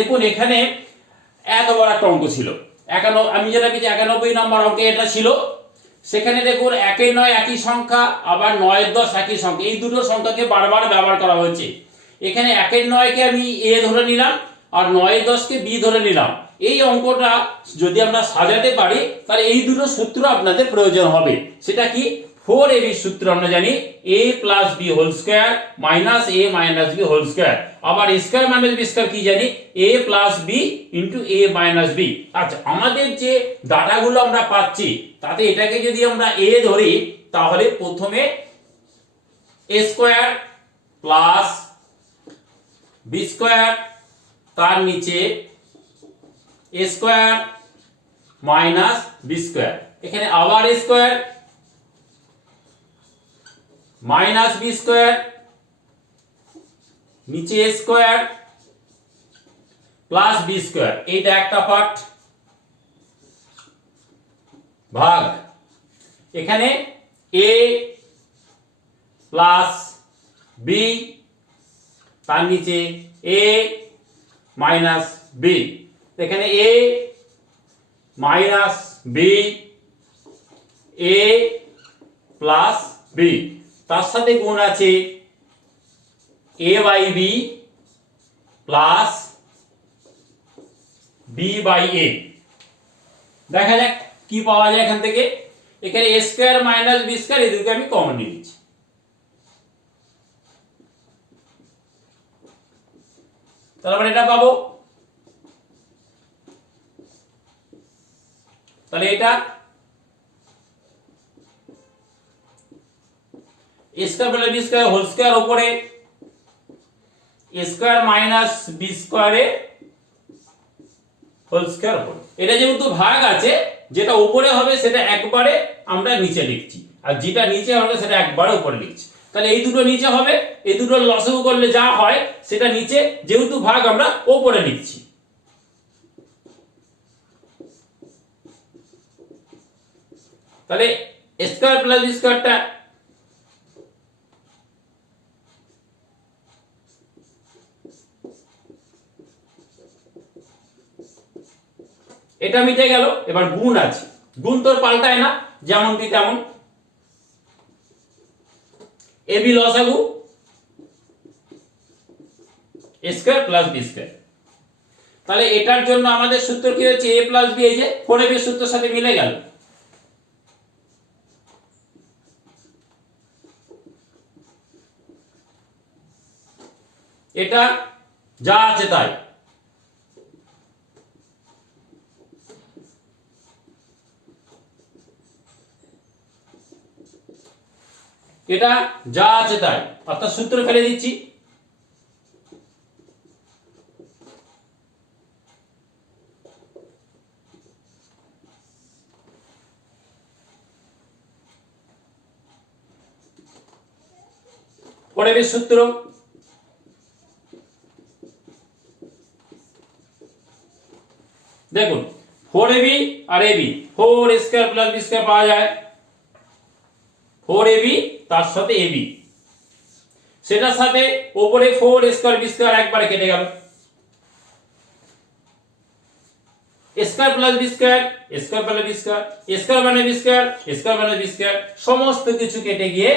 দেখুন, এখানে এত বড় একটা অঙ্ক ছিল। একান্ন আমি যেটা পেয়েছি একানব্বই নম্বর অঙ্কে এটা ছিল। সেখানে দেখুন একের নয় একই সংখ্যা, আবার নয়ের দশ একই সংখ্যা। এই দুটো সংখ্যাকে বারবার ব্যবহার করা হয়েছে। এখানে একের নয়কে আমি এ ধরে নিলাম, আর নয়ের দশকে বি ধরে নিলাম। এই অঙ্কটা যদি আমরা সাজাতে পারি, তাহলে এই দুটো সূত্র আপনাদের প্রয়োজন হবে। সেটা কি? ফোর এ বি সূত্র আমরা জানি A plus B whole square minus A minus B whole square আবার স্কোয়ার মাইনাস বি স্কোয়ার কি জানি A plus B into A minus B আচ্ছা আমাদের যে ডাটাগুলো আমরা পাচ্ছি তাতে এটাকে যদি আমরা এ ধরি তাহলে প্রথমে A square plus B square তার নিচে A square minus B square এখানে আবার স্কোয়ার মাইনাস বি স্কোয়ার, নিচে A square, plus B square. এইটা একটা পার্ট। ভাগ। এখানে এ প্লাস বি, তার নিচে এ মাইনাস বি। এখানে A minus B, A plus B. তার সাথে গুণ আছে A by B plus B by A দেখা যাক কি পাওয়া যায় এখান থেকে। এখানে A square minus B square এই দুটোকে আমি কমন নিয়ে নিচ্ছি। তাহলে আমরা এটা পাবো। তাহলে এটা square plus B square whole square উপরে এ স্কোয়ার মাইনাস বি স্কোয়ারে হোল স্কোয়ার উপরে। এটা যেহেতু ভাগ আছে, যেটা উপরে হবে সেটা একবারে আমরা নিচে লিখছি। আর যেটা নিচে হবে সেটা একবারে উপরে লিখছি। তাহলে এই দুটো নিচে হবে, এই দুটো লসগু করলে যা হয়, সেটা নিচে যেহেতু ভাগ আমরা ওপরে লিখছি। তাহলে স্কোয়ার প্লাস স্কোয়ারটা এটা মিটে গেল, এবার গুণ আছে। গুণ তোর পাল্টায় না, যেমন কি তেমন। এ বি লসাগু স্কোয়ার প্লাস বি স্কোয়ার। তাহলে এটার জন্য আমাদের সূত্র কি হচ্ছে এ প্লাস বি, এই যে ফোর এ বি সূত্রের সাথে মিলে গেল। এটা যা আছে তাই। এটা যা আছে তাই। অর্থাৎ সূত্র ফেলে দিচ্ছি। পরে বেশ সূত্র, দেখুন ফোর এবি আর AB four square plus B square পাওয়া যায়। ফোর এবি তার সাথে এবি সেটার সাথে ওপরে ফোর স্কোয়ার বি স্কোয়ার একবারে কেটে গেল। Square plus B square square plus B square square মানে বি স্কোয়ার স্কোয়ার মানে বি স্কোয়ার সমস্ত কিছু কেটে গিয়ে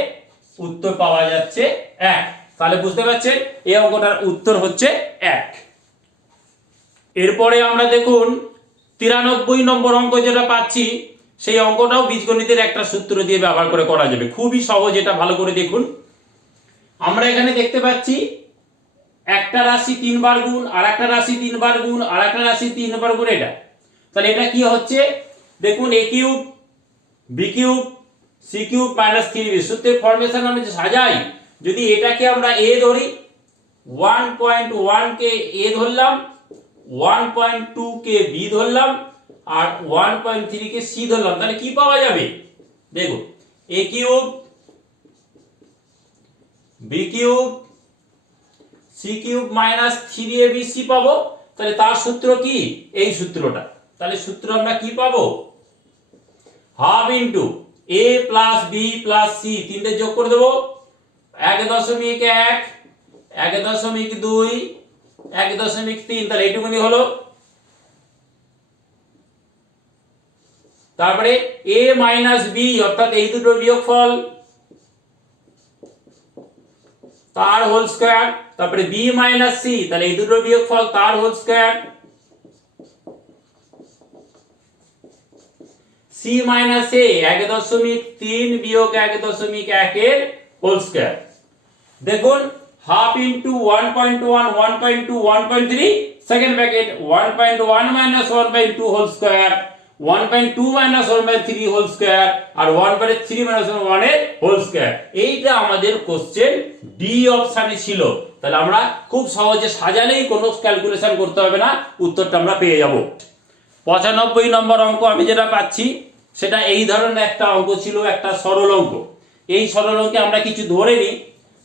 উত্তর পাওয়া যাচ্ছে এক। তাহলে বুঝতে পারছেন, এই অঙ্কটার উত্তর হচ্ছে এক। এরপরে আমরা দেখুন, তিরানব্বই নম্বর অঙ্ক যেটা পাচ্ছি সেই অঙ্কটাও বীজগণিতের একটা সূত্র দিয়ে ব্যবহার করে করা যাবে। খুবই সহজ এটা, ভালো করে দেখুন। আমরা এখানে দেখতে পাচ্ছি, একটা রাশি তিনবার গুণ, আর একটা রাশি তিনবার গুণ, আর একটা রাশি তিনবার গুণ, এটা। তাহলে এটা কি হচ্ছে? দেখুন A cube B cube C cube minus three B সূত্রের ফরমেশন আমরা যে সাজাই, যদি এটাকে আমরা এ ধরি ওয়ান পয়েন্ট ওয়ান কে এ ধরলাম ওয়ান পয়েন্ট টু কে বি ধরলাম আর ওয়ান পয়েন্ট থ্রি কে সি ধরলাম, তাহলে কি পাওয়া যাবে? দেখো, A cube, B cube, C cube minus three A B C পাবো। তাহলে তার সূত্র কি? এই সূত্রটা। তাহলে সূত্র আমরা কি পাবো? Half into A plus B plus C, তিনটে যোগ করে দেবো। এক দশমিক এক এক দশমিক দুই, এক দশমিক তিন, তাহলে এইটুকুনি হলো। তারপরে এ মাইনাস বি অর্থাৎ এই দুটো বিয়োগফল। তার হোল স্কয়ার তারপরে বি মাইনাস সি তাহলে এই দুটো বিয়োগফল তার whole square C minus A এক দশমিক তিন বিয়োগ এক দশমিক একের হোল স্কয়ার দেখুন half into one point one one point two one point three second bracket one point one minus one by two whole square one point two minus one by three whole square R one point three minus ওয়ানের whole square এইটা আমাদের question D অপশানে ছিল। তাহলে আমরা খুব সহজে সাজালেই কোনো ক্যালকুলেশন করতে হবে না, উত্তরটা আমরা পেয়ে যাব। পঁচানব্বই নম্বর অঙ্ক আমি যেটা পাচ্ছি, সেটা এই ধরনের একটা অঙ্ক ছিল, একটা সরল অঙ্ক। এই সরল অঙ্কে আমরা কিছু ধরে নিই।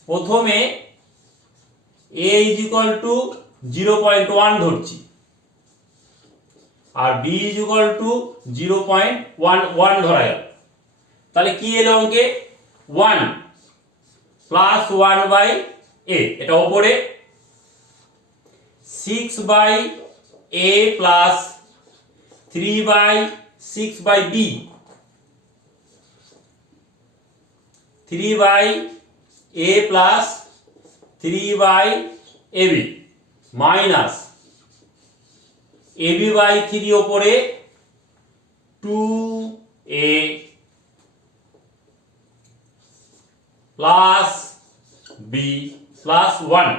প্রথমে A is equal to zero point one ধরছি। আর B is equal to zero point one one ধরা গেল তাহলে কি এলো অঙ্কে? One plus one by A এটা ওপরে। Six by A plus three by six by B three by A plus three by AB minus AB by three ওপরে two A plus B plus one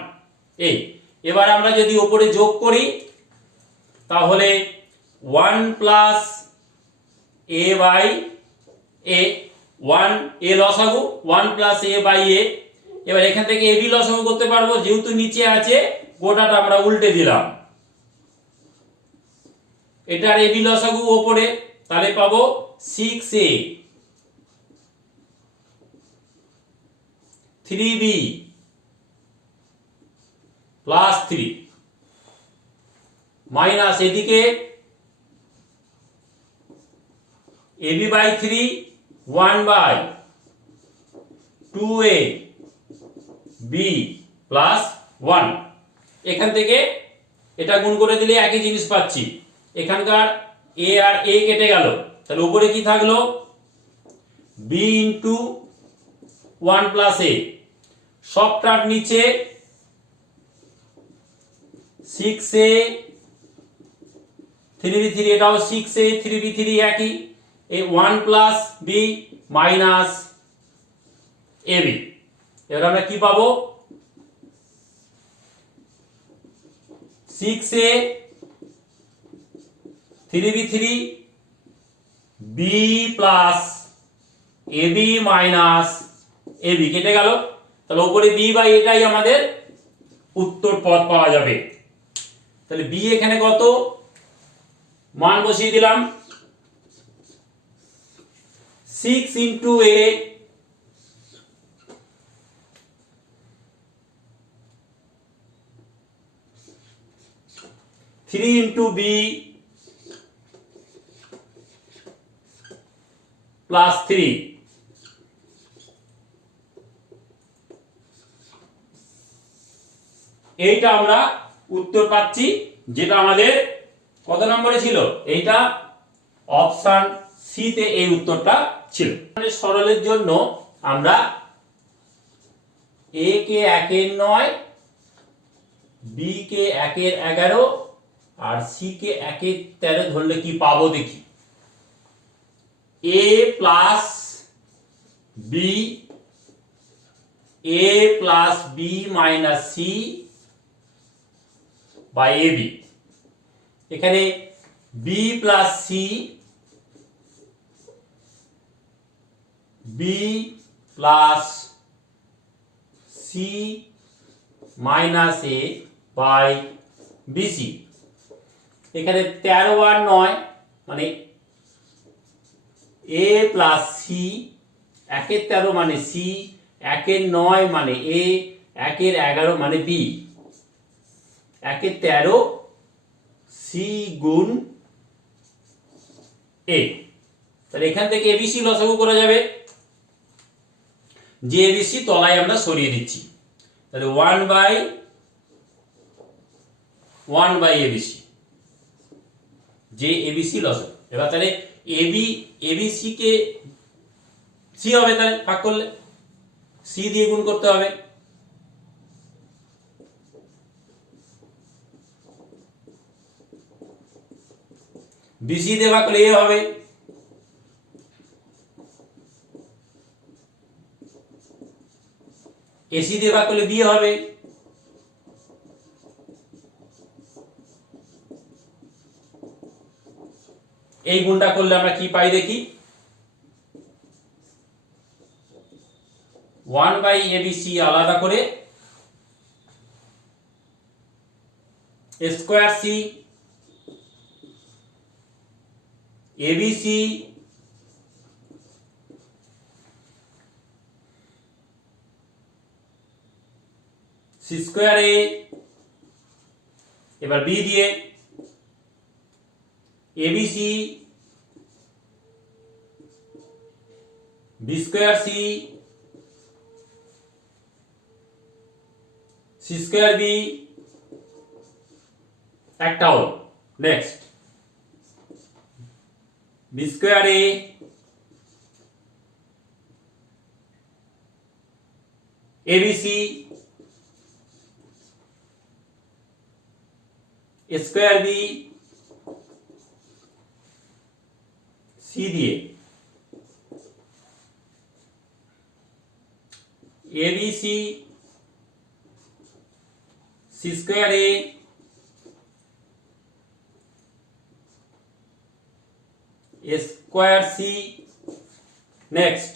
এই এবার আমরা যদি ওপরে যোগ করি, তাহলে one plus A by A one A লসাগু one plus A by A এবার এখান থেকে এবি লসাগু করতে পারব, যেহেতু নিচে আছে, গোটাটা আমরা উল্টে দিলাম। এটার এবি লসাগু ওপরে তাহলে পাবো six A three B plus three minus এদিকে AB by three one by two A B plus one এখান থেকে এটা গুণ করে দিলে একই জিনিস পাচ্ছি। এখানকার এ আর এ কেটে গেল। তাহলে উপরে কি থাকল? B into one plus A সবটার নিচে six A three B three এটাও six A three B three একই। এই one plus B minus A B এবার আমরা কি পাবো? Six A three B three, B plus A B minus A B, কেটে গেল। তাহলে উপরে বি বাই এটাই আমাদের উত্তর পদ পাওয়া যাবে। তাহলে বি এখানে কত? মান বসিয়ে দিলাম। Six into A three into B plus three এইটা আমরা উত্তর পাচ্ছি, যেটা আমাদের কত নম্বরে ছিল? এইটা অপশন সি তে এই উত্তরটা ছিল। সরলের জন্য আমরা এ কে একের নয় বি কে একের এগারো, আর সি কে একের তেরো ধরলে কি পাবো দেখি। A plus B A plus B minus C by A B এখানে B plus C B plus C minus A by BC এখানে তেরো আর নয় মানে এ প্লাস সি একের তেরো মানে সি একের নয় মানে এ একের এগারো মানে বি একের তেরো সি গুণ এ তাহলে এখান থেকে এবিসি লসাগু করা যাবে। যে এবিসি তলায় আমরা সরিয়ে দিচ্ছি। তাহলে one by one by ABC যে এবিসি লস এবার তাহলে এবি এবিসি কে সি হবে তাহলে, ভাগ করলে সি দিয়ে গুণ করতে হবে। বিসি দিয়ে ভাগ করলে এ হবে। এসি দিয়ে ভাগ করলে বি হবে। এই গুণটা করলে আমরা কি পাই দেখি? ওয়ান বাই এবিসি আলাদা করে square C ABC C square A, এবার বি দিয়ে ABC B square C C square B একটা হলো। Next B square A ABC square B C দিয়ে ABC C square A square C next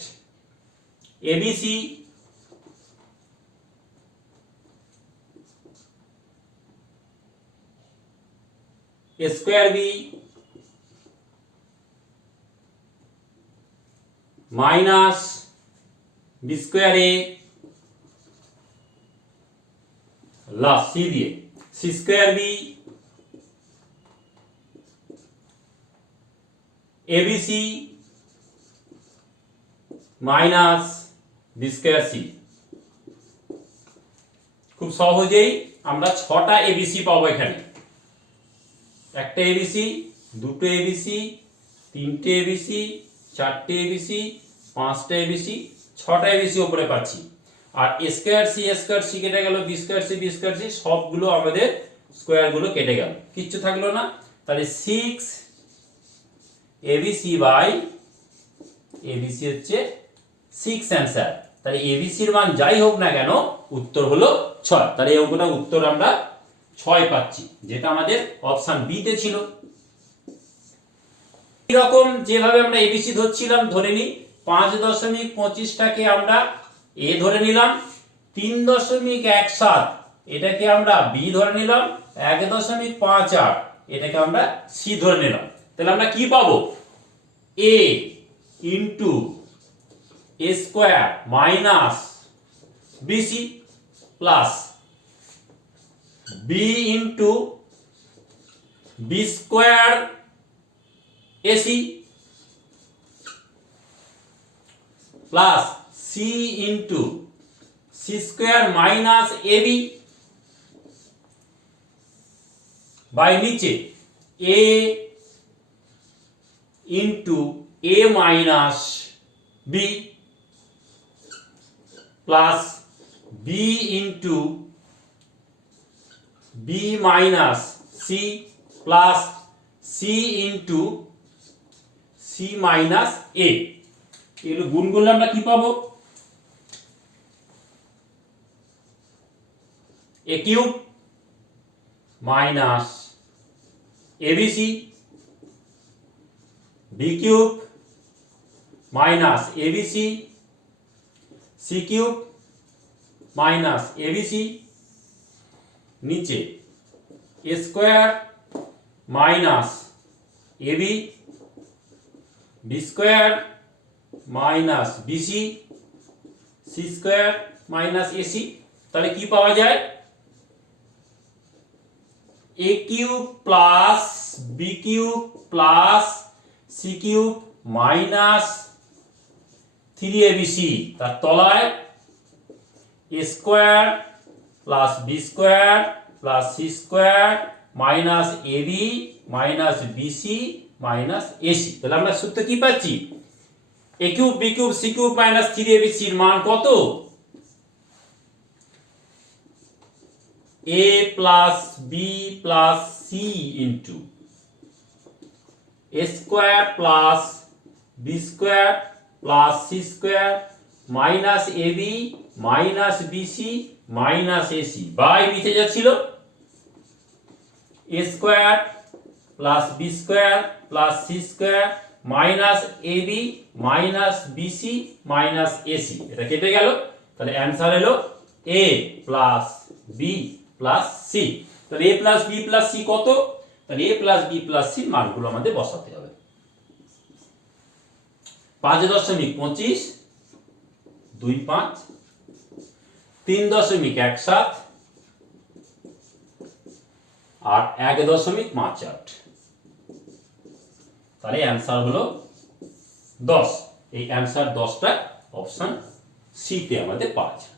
ABC square B minus B square A last C দিয়ে। C square B ABC minus B square C. খুব সহজেই আমরা ছটা ABC পাবো এখানে। একটা ABC দুটো এবিসি তিনটে এবিসি চারটে এবিসি পাঁচটা এবিসি ছটা এবিসি ওপরে পাচ্ছি। আর স্কোয়ার সি স্কোয়ার সি কেটে গেল B square C B square C সবগুলো আমাদের স্কোয়ারগুলো কেটে গেল। কিচ্ছু থাকল না। তাহলে সিক্স এবিসি বাই এবিসি হচ্ছে সিক্স অ্যান্সার তাহলে এবিসির মান যাই হোক না কেন, উত্তর হলো ছয়। তাহলে এই অঙ্কটা উত্তর আমরা ছয় পাচ্ছি, যেটা আমাদের অপশন বি তে ছিল। এরকম যেভাবে আমরা এবিসি ধরছিলাম, ধরে নিই পাঁচ দশমিক পঁচিশটাকে আমরা এ ধরে নিলাম, তিন দশমিক এক সাত এটাকে আমরা বি ধরে নিলাম, এক দশমিক পাঁচ আট, এটাকে আমরা সি ধরে নিলাম। তাহলে আমরা কি পাবো? A into A square minus BC plus B into B square AC plus C into C square minus AB by নিচে A into A minus B plus B into B minus C plus C into C minus A এগুলো গুণ করলে আমরা কি পাবো? A cube minus ABC B cube minus ABC C cube minus ABC নিচে A square minus AB B square minus BC, C square minus AC. তাহলে কি পাওয়া যায়? A cube plus B cube plus C cube minus three ABC তার তলায় A square plus B square plus C square minus AB minus BC minus AC তাহলে আমরা সূত্র কি পাচ্ছি? A cube B cube C cube minus three AB সির মান কত? A plus B plus C into A square plus B square plus C square minus A B minus BC minus AC by নিচে যাচ্ছিল। A square plus B square plus C square minus A B minus BC minus AC এটা কেটে গেল। তাহলে answer এলো A plus B plus C তাহলে A plus B plus C কত? তাহলে A plus B plus C মানগুলো আমাদের বসাতে হবে। পাঁচ দশমিক পঁচিশ, দুই পাঁচ, তিন দশমিক এক সাত আর এক দশমিক পাঁচ আট। তাহলে অ্যান্সার হলো দশ। এই অ্যান্সার দশটা অপশান সিতে আমাদের পাওয়া যায়।